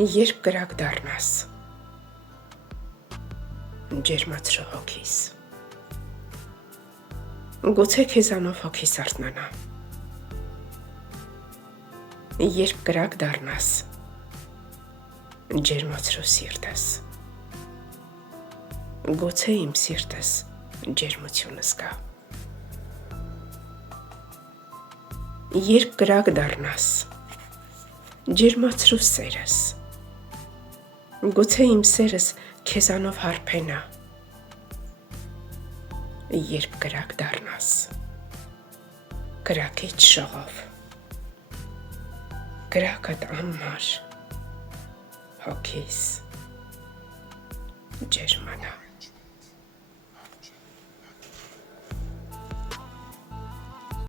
Երբ կրակ դառնաս, ջերմացրու հոգիս, գուցե քեզանով հոգիս արթնանա։ Երբ կրակ դառնաս, ջերմացրու սիրտս, գուցե իմ սիրտս ջերմություն զգա։ Երբ կրակ դառնաս, ջերմացրու սերս, գուցե իմ սերս քեզանով հարբենա։ Երբ կրակ դառնաս, կրակից շողով, կրակդ անմար, հոգիս ջերմանա։